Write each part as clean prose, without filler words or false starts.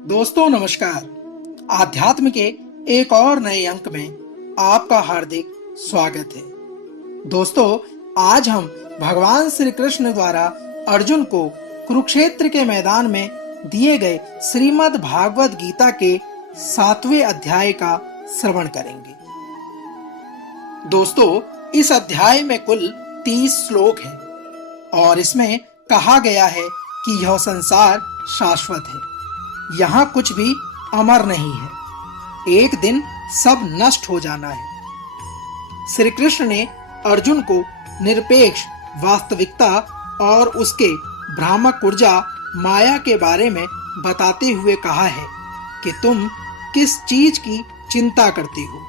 दोस्तों नमस्कार। आध्यात्म के एक और नए अंक में आपका हार्दिक स्वागत है। दोस्तों, आज हम भगवान श्री कृष्ण द्वारा अर्जुन को कुरुक्षेत्र के मैदान में दिए गए श्रीमद् भागवत गीता के 7वें अध्याय का श्रवण करेंगे। दोस्तों, इस अध्याय में कुल 30 श्लोक हैं और इसमें कहा गया है कि यह संसार शाश्वत है, यहाँ कुछ भी अमर नहीं है, एक दिन सब नष्ट हो जाना है। श्री कृष्ण ने अर्जुन को निरपेक्ष वास्तविकता और उसके भ्रामक ऊर्जा माया के बारे में बताते हुए कहा है कि तुम किस चीज की चिंता करते हो,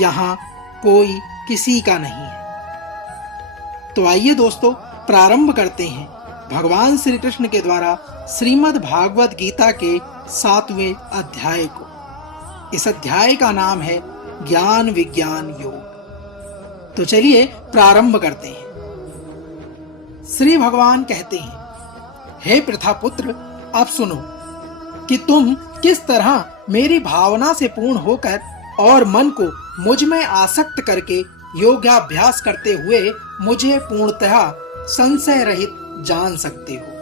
यहाँ कोई किसी का नहीं है। तो आइए दोस्तों, प्रारंभ करते हैं भगवान श्री कृष्ण के द्वारा श्रीमद् भागवत गीता के 7वें अध्याय को। इस अध्याय का नाम है ज्ञान विज्ञान योग। तो चलिए प्रारंभ करते हैं। श्री भगवान कहते हैं, हे प्रथापुत्र, अब सुनो कि तुम किस तरह मेरी भावना से पूर्ण होकर और मन को मुझ में आसक्त करके योगाभ्यास करते हुए मुझे पूर्णतः संशय रहित जान सकते हो।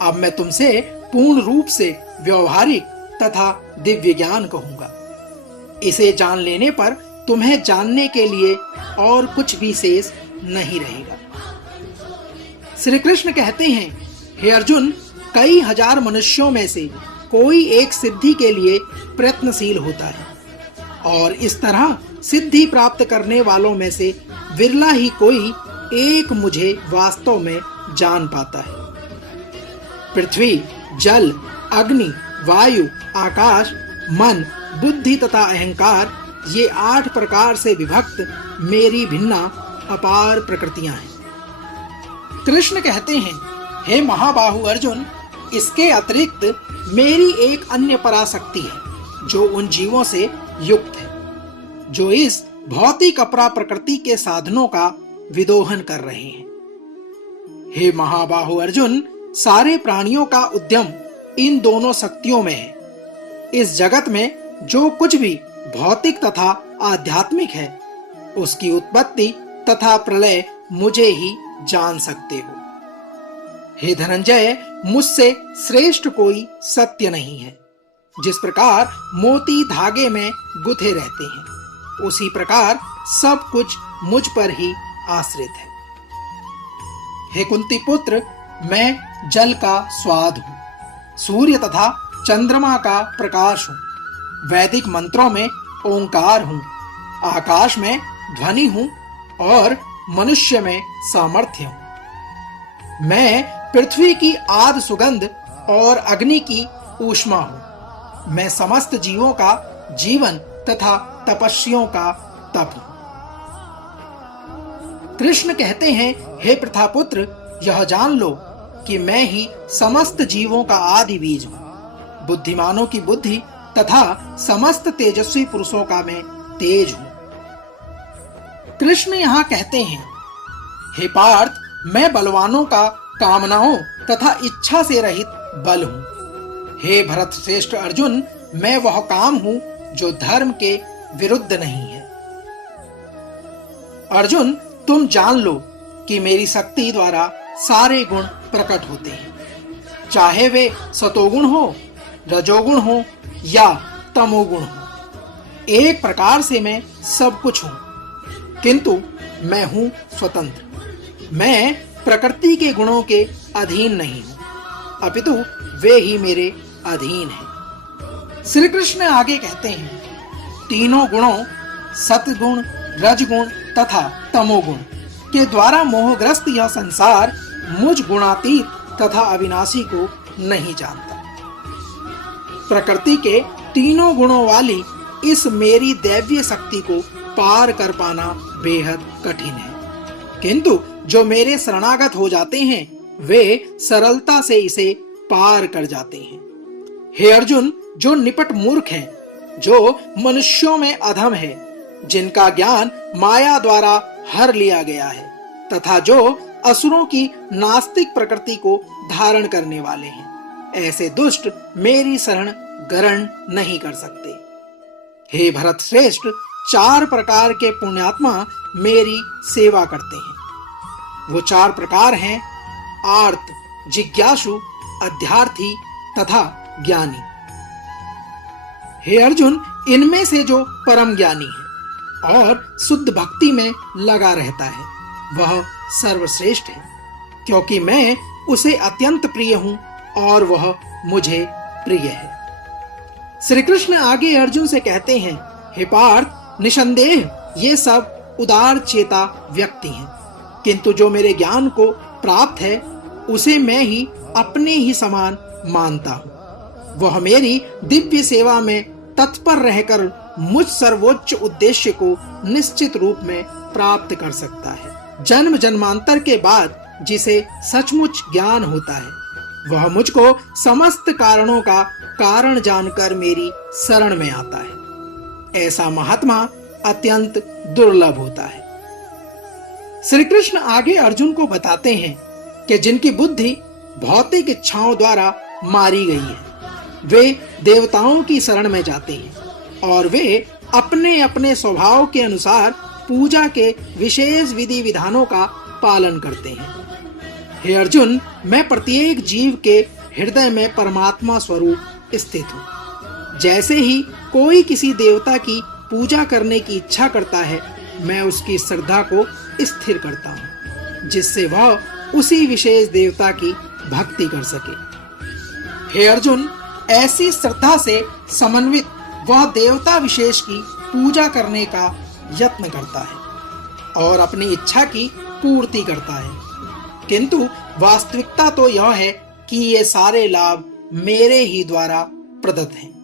अब मैं तुमसे पूर्ण रूप से व्यवहारिक तथा दिव्य ज्ञान कहूंगा। इसे जान लेने पर तुम्हें जानने के लिए और कुछ भी शेष नहीं रहेगा। श्री कृष्ण कहते हैं, हे अर्जुन, कई हजार मनुष्यों में से कोई एक सिद्धि के लिए प्रयत्नशील होता है और इस तरह सिद्धि प्राप्त करने वालों में से विरला ही कोई एक मुझे वास्तव में जान पाता है। पृथ्वी, जल, अग्नि, वायु, आकाश, मन, बुद्धि तथा अहंकार, ये 8 प्रकार से विभक्त मेरी भिन्ना अपार प्रकृतियां हैं। कृष्ण कहते हैं, हे महाबाहु अर्जुन, इसके अतिरिक्त मेरी एक अन्य पराशक्ति है जो उन जीवों से युक्त है जो इस भौतिक अपरा प्रकृति के साधनों का विदोहन कर रहे हैं। हे महाबाहु अर्जुन, सारे प्राणियों का उद्यम इन दोनों शक्तियों में है। इस जगत में जो कुछ भी भौतिक तथा आध्यात्मिक है, उसकी उत्पत्ति तथा प्रलय मुझे ही जान सकते हो। हे धनंजय, मुझसे श्रेष्ठ कोई सत्य नहीं है। जिस प्रकार मोती धागे में गुथे रहते हैं, उसी प्रकार सब कुछ मुझ पर ही आश्रित है। हे कुंती पुत्र, मैं जल का स्वाद हूँ, सूर्य तथा चंद्रमा का प्रकाश हूँ, वैदिक मंत्रों में ओंकार हूँ, आकाश में ध्वनि हूँ और मनुष्य में सामर्थ्य हूँ। मैं पृथ्वी की आद सुगंध और अग्नि की ऊष्मा हूँ। मैं समस्त जीवों का जीवन तथा तपस्वियों का तप हूँ। कृष्ण कहते हैं, हे प्रथापुत्र, यह जान लो कि मैं ही समस्त जीवों का आदि बीज हूँ। बुद्धिमानों की बुद्धि तथा समस्त तेजस्वी पुरुषों का मैं तेज हूँ। कृष्ण यहाँ कहते हैं, हे पार्थ, मैं बलवानों का कामनाओं तथा इच्छा से रहित बल हूँ। हे भरत श्रेष्ठ अर्जुन, मैं वह काम हूँ जो धर्म के विरुद्ध नहीं है। अर्जुन, तुम जान लो कि मेरी शक्ति द्वारा सारे गुण प्रकट होते हैं, चाहे वे सतोगुण हो, रजोगुण हो या तमोगुण हो। एक प्रकार से मैं सब कुछ हूँ, किंतु मैं हूँ स्वतंत्र। मैं प्रकृति के गुणों के अधीन नहीं हूँ, अपितु वे ही मेरे अधीन हैं। श्री कृष्ण आगे कहते हैं, तीनों गुणों सतगुण, रजगुण तथा तमोगुण के द्वारा मोहग्रस्त यह संसार मुझ गुणातीत तथा अविनाशी को नहीं जानता। प्रकृति के तीनों गुणों वाली इस मेरी दैवीय शक्ति को पार कर पाना बेहद कठिन है, किंतु जो मेरे शरणागत हो जाते हैं वे सरलता से इसे पार कर जाते हैं। हे अर्जुन, जो निपट मूर्ख है, जो मनुष्यों में अधम है, जिनका ज्ञान माया द्वारा हर लिया गया है तथा जो असुरों की नास्तिक प्रकृति को धारण करने वाले हैं, ऐसे दुष्ट मेरी शरण ग्रहण नहीं कर सकते। हे भरत श्रेष्ठ, 4 प्रकार के पुण्यात्मा मेरी सेवा करते हैं। वो 4 प्रकार हैं आर्त, जिज्ञासु, अध्यार्थी तथा ज्ञानी। हे अर्जुन, इनमें से जो परम ज्ञानी है और शुद्ध भक्ति में लगा रहता है वह सर्वश्रेष्ठ है, क्योंकि मैं उसे अत्यंत प्रिय हूं और वह मुझे प्रिय है। श्री कृष्ण आगे अर्जुन से कहते हैं, हे पार्थ, निसंदेह ये सब उदार चेता व्यक्ति हैं, किंतु जो मेरे ज्ञान को प्राप्त है उसे मैं ही अपने ही समान मानता हूँ। वह मेरी दिव्य सेवा में तत्पर रहकर मुझ सर्वोच्च उद्देश्य को निश्चित रूप में प्राप्त कर सकता है। जन्म जन्मांतर के बाद जिसे सचमुच ज्ञान होता है वह मुझको समस्त कारणों का कारण जानकर मेरी शरण में आता है। ऐसा महात्मा अत्यंत दुर्लभ होता है। श्री कृष्ण आगे अर्जुन को बताते हैं कि जिनकी बुद्धि भौतिक इच्छाओं द्वारा मारी गई है वे देवताओं की शरण में जाते हैं और वे अपने अपने स्वभाव के अनुसार पूजा के विशेष विधि विधानों का पालन करते हैं। हे अर्जुन, मैं प्रत्येक जीव के हृदय में परमात्मा स्वरूप स्थित हूँ। जैसे ही कोई किसी देवता की पूजा करने की इच्छा करता है मैं उसकी श्रद्धा को स्थिर करता हूँ, जिससे वह उसी विशेष देवता की भक्ति कर सके। हे अर्जुन, ऐसी श्रद्धा से समन्वित वह देवता विशेष की पूजा करने का यत्न करता है और अपनी इच्छा की पूर्ति करता है, किंतु वास्तविकता तो यह है कि ये सारे लाभ मेरे ही द्वारा प्रदत्त हैं।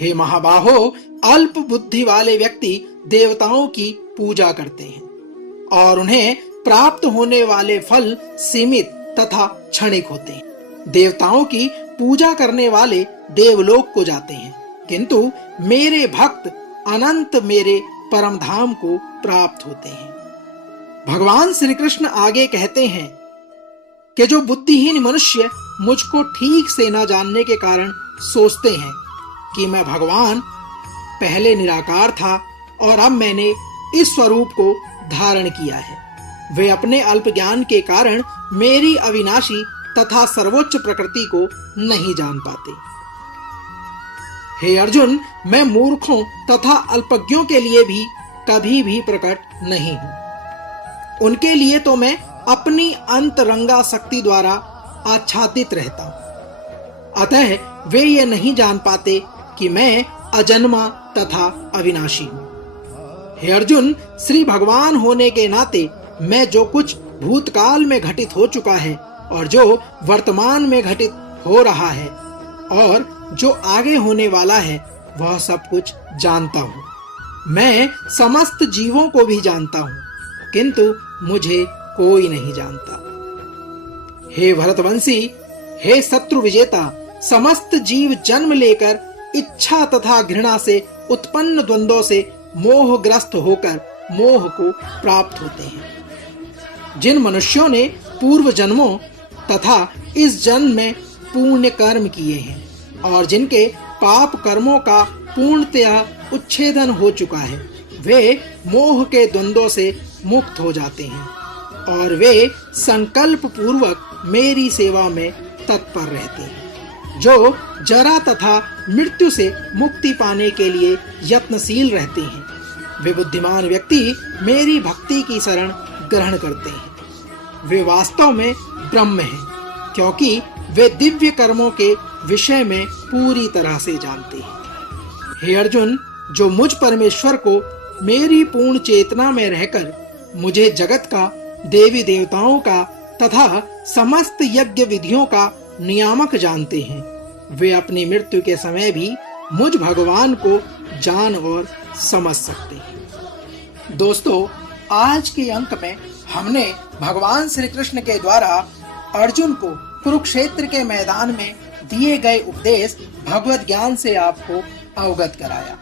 हे महाबाहो, अल्प बुद्धि वाले व्यक्ति देवताओं की पूजा करते हैं और उन्हें प्राप्त होने वाले फल सीमित तथा क्षणिक होते हैं। देवताओं की पूजा करने वाले देवलोक को जाते हैं, किंतु मेरे भक्त अनंत मेरे परम धाम को प्राप्त होते हैं। भगवान श्री कृष्ण आगे कहते हैं कि जो बुद्धिहीन मनुष्य मुझको ठीक से न जानने के कारण सोचते हैं कि मैं भगवान पहले निराकार था और अब मैंने इस स्वरूप को धारण किया है, वे अपने अल्प ज्ञान के कारण मेरी अविनाशी तथा सर्वोच्च प्रकृति को नहीं जान पाते। हे अर्जुन, मैं मूर्खों तथा अल्पज्ञों के लिए भी कभी भी प्रकट नहीं हूं। उनके लिए तो मैं अपनी अंतरंगा शक्ति द्वारा आच्छादित रहता हूं। अतः वे ये नहीं जान पाते कि मैं अजन्मा तथा अविनाशी हूं। हे अर्जुन, श्री भगवान होने के नाते मैं जो कुछ भूतकाल में घटित हो चुका है और जो वर्तमान में घटित हो रहा है और जो आगे होने वाला है वह सब कुछ जानता हूँ। मैं समस्त जीवों को भी जानता हूँ, किंतु मुझे कोई नहीं जानता। हे भरतवंशी, हे शत्रु विजेता, समस्त जीव जन्म लेकर इच्छा तथा घृणा से उत्पन्न द्वंद्वों से मोहग्रस्त होकर मोह को प्राप्त होते हैं। जिन मनुष्यों ने पूर्व जन्मों तथा इस जन्म में पुण्य कर्म किए हैं और जिनके पाप कर्मों का पूर्णतया उच्छेदन हो चुका है, वे मोह के द्वंद्वों से मुक्त हो जाते हैं और वे संकल्प पूर्वक मेरी सेवा में तत्पर रहते हैं। जो जरा तथा मृत्यु से मुक्ति पाने के लिए यत्नशील रहते हैं, वे बुद्धिमान व्यक्ति मेरी भक्ति की शरण ग्रहण करते हैं। वे वास्तव में ब्रह्म हैं, क्योंकि वे दिव्य कर्मों के विषय में पूरी तरह से जानते हैं। हे अर्जुन, जो मुझ परमेश्वर को मेरी पूर्ण चेतना में रहकर मुझे जगत का, देवी देवताओं का तथा समस्त यज्ञ विधियों का नियामक जानते हैं, वे अपनी मृत्यु के समय भी मुझ भगवान को जान और समझ सकते हैं। दोस्तों, आज के अंक में हमने भगवान श्री कृष्ण के द्वारा अर्जुन को कुरुक्षेत्र के मैदान में दिए गए उपदेश भगवत ज्ञान से आपको अवगत कराया।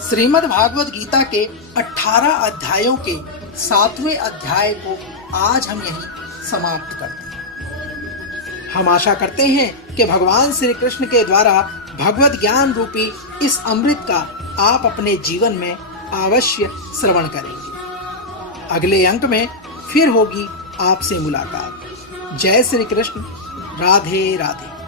श्रीमद् भागवत गीता के 18 अध्यायों के 7वें अध्याय को आज हम यहीं समाप्त करते हैं। हम आशा करते हैं कि भगवान श्री कृष्ण के द्वारा भगवत ज्ञान रूपी इस अमृत का आप अपने जीवन में अवश्य श्रवण करेंगे। अगले अंक में फिर होगी आपसे मुलाकात। जय श्री कृष्ण। राधे राधे।